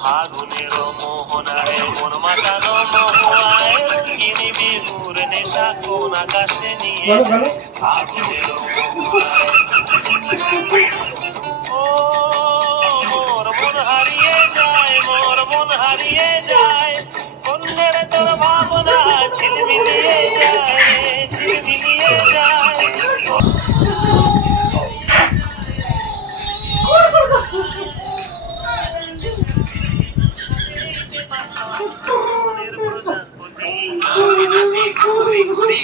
ফাগুনের মোহনায় মন মাতানো মহুয়ায় রঙিন বিহুর নেশা কোন আকাশে নিয়ে যায়। ফাগুনের মোহনায় ও মোর মন হারিয়ে যায়, মোর মন হারিয়ে যায়, কন্যের তোর ভাবনা ঝিলমিলিয়ে যায়, ঝিলমিলিয়ে যায়। প্রজাপতি নাচি নাচি ঘুরি ঘুরি